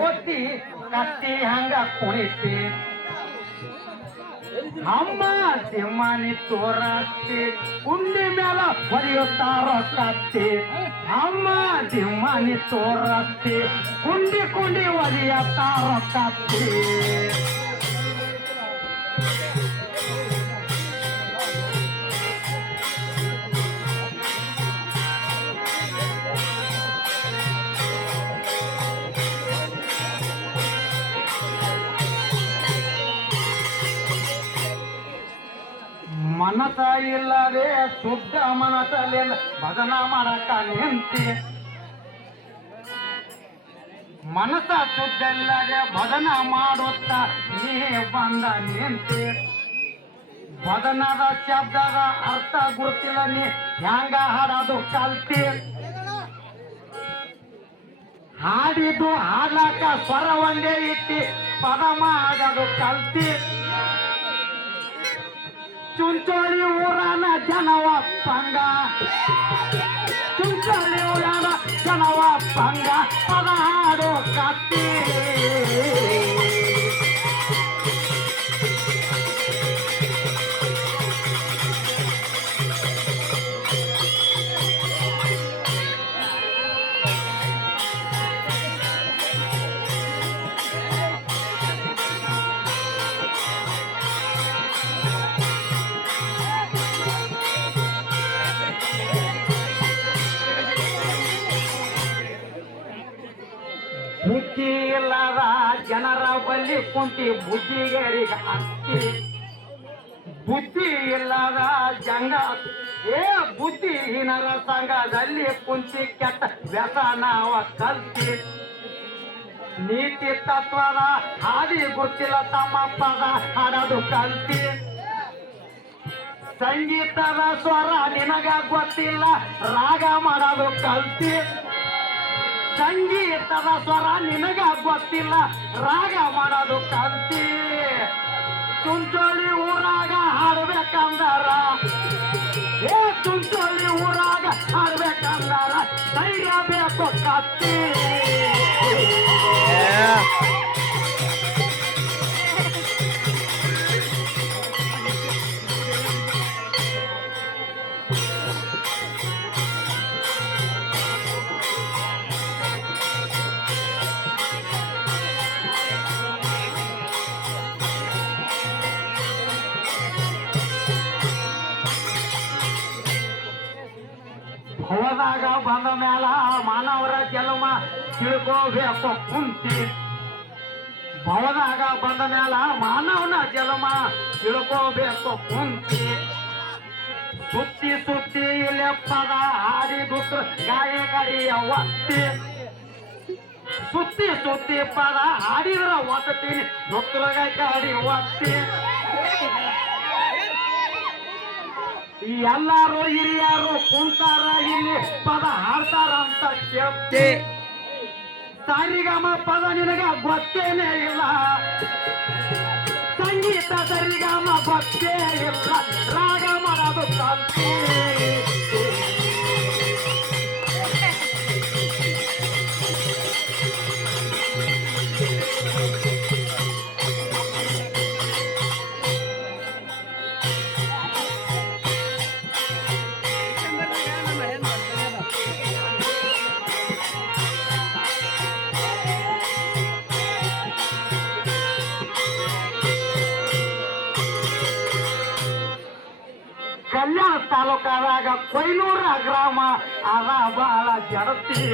ಓತಿ ಕತ್ತಿ ಹಂಗ ಕುಣಿತಿ ಅಮ್ಮ ಸಿಂಹನಿ ತೋರಸ್ತಿ ಕುಂಡಿ ಮೇಲ ಹೊಡೆಯುತ್ತಾರ ಕತ್ತಿ ಅಮ್ಮ ಸಿಂಹನಿ ತೋರಸ್ತಿ ಕುಂಡಿ ಕುಂಡಿ ಹೊಡೆಯುತ್ತಾರ ಕತ್ತಿ ಮನಸ ಇಲ್ಲದೆ ಶುದ್ಧ ಮನಸಲಿಂದ ಭಜನ ಮಾಡಕ ನಿಂತಿ ಮನಸ ಶುದ್ಧ ಇಲ್ಲದೆ ಭಜನ ಮಾಡುತ್ತ ನೀ ಬಂದ ನಿಂತಿ ಭಜನದ ಶಬ್ದದ ಅರ್ಥ ಗುರುತಿಲ್ಲ ನೀ ಹ್ಯಾಂಗ ಹಾಡೋದು ಕಲ್ತಿ ಹಾಡಿದ್ದು ಹಾಡ್ಲಾಕ ಸ್ವರ ಒಂದೇ ಇಟ್ಟಿ ಪದ ಮಾಡೋದು ಕಲ್ತಿ ಚುಂಚೋಳಿ ಊರನ ಜನವ ಪಂಗ ಚುಂಚೋಳಿ ಊರನ ಜನವ ಪಂಗ ಪದ ಹಾಡು ಕತ್ತಿ ಬುದ್ಧಿ ಇಲ್ಲದ ಜನರ ಬಲ್ಲಿ ಕುಂತಿ ಬುದ್ಧಿಗೇರಿಗೆ ಹತ್ತಿ ಬುದ್ಧಿ ಇಲ್ಲದ ಬುದ್ಧಿಹೀನರ ಸಂಘದಲ್ಲಿ ಕುಂತಿ ಕೆಟ್ಟ ವ್ಯಸನವ ಕಲ್ತಿ ನೀತಿ ತತ್ವದ ಹಾದಿ ಗೊತ್ತಿಲ್ಲ ತಮ್ಮ ಪದ ಹಾಡೋದು ಕಲ್ತಿ ಸಂಗೀತದ ಸ್ವರ ನಿನಗ ಗೊತ್ತಿಲ್ಲ ರಾಗ ಮಾಡೋದು ಕಲ್ತಿ ಸಂಗೀತದ ಸ್ವರ ನಿನಗ ಗೊತ್ತಿಲ್ಲ ರಾಗ ಮಾಡೋದು ಕಲ್ತಿ ಚುಂಚೋಳಿ ಊರಾಗ ಹಾಡ್ಬೇಕಂದಾರ ಚುಂಚೋಳಿ ಊರಾಗ ಹಾಡ್ಬೇಕಂದಾರ ಧೈರ್ಯ ಬೇಕು ಕತ್ತಿ ಭವದಾಗ ಬಂದ ಮ್ಯಾಲ ಮಾನವರ ಜನ್ಮ ತಿಳ್ಕೋಬೇಕು ಕುಂತಿ ಭವದಾಗ ಬಂದ ಮ್ಯಾಲ ಮಾನವನ ಜನ್ಮ ತಿಳ್ಕೋಬೇಕು ಕುಂತಿ ಸುತ್ತಿ ಸುತ್ತಿ ಇಲ್ಲಿ ಪದ ಹಾಡಿ ದುತ್ರ ಗಾಯ ಗಾಡಿಯ ಒತ್ತಿ ಸುತ್ತಿ ಸುತ್ತಿ ಪದ ಹಾಡಿದ್ರ ಒತ್ತೀನಿ ದುತ್ರ ಗಾಡಿ ಒತ್ತಿ ಎಲ್ಲಾರು ಹಿರಿಯರು ಕುಂತಾರ ಇಲ್ಲಿ ಪದ ಹಾಡ್ತಾರ ಅಂತ ಕೇಳ್ತಿ ಸಾರಿಗಮ ಪದ ನಿನಗ ಗೊತ್ತೇನೇ ಇಲ್ಲ ಸಂಗೀತ ಸರಿಗಮ ಗೊತ್ತೇ ಇಲ್ಲ ರಾಗ ಮಾಡೋದು ಕಲ್ತಿ ಕಲ್ಯಾಣ ತಾಲೂಕಾದಾಗ ಕೊಯ್ಲೂರ ಗ್ರಾಮ ಅದ ಬಹಳ ಜಡತಿ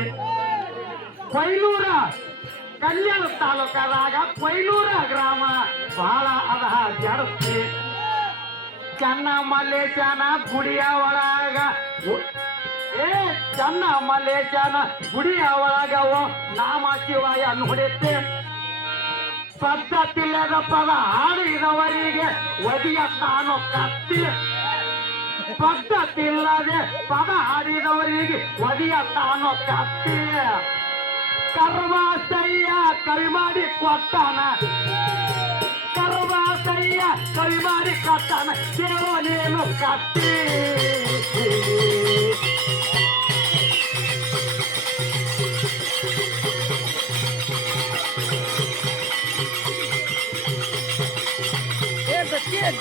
ಕಲ್ಯಾಣ ತಾಲೂಕಾದಾಗ ಕೊಯ್ಲೂರ ಗ್ರಾಮ ಬಹಳ ಅದ ಜಡತಿ ಚೆನ್ನ ಮಲ್ಲೇಶನ ಗುಡಿಯ ಒಳಗ ಚೆನ್ನ ಮಲ್ಲೇಶನ ಗುಡಿಯ ಒಳಗ ನಾಮ ಶಿವಾಯ ನುಡಿತೆ ಪದ್ಧತಿಲ್ಲದ ಪದ ಹಾಡಿದವರಿಗೆ ಒದಿಯ ತಾನು ಕತ್ತಿ ಪದ್ಧತಿಲ್ಲದೆ ಪದ ಹಾಡಿದವರಿಗೆ ಒದಿಯ ತಾನು ಕತ್ತಿ ಕರ್ವಾಸಯ್ಯ ಕವಿ ಮಾಡಿ ಕೊಟ್ಟಾನ ಕರ್ವಾಸಯ್ಯ ಕವಿ ಮಾಡಿ ಕೊಟ್ಟಾನ ದೇವನೇನು ಕತ್ತಿ ಸರಿ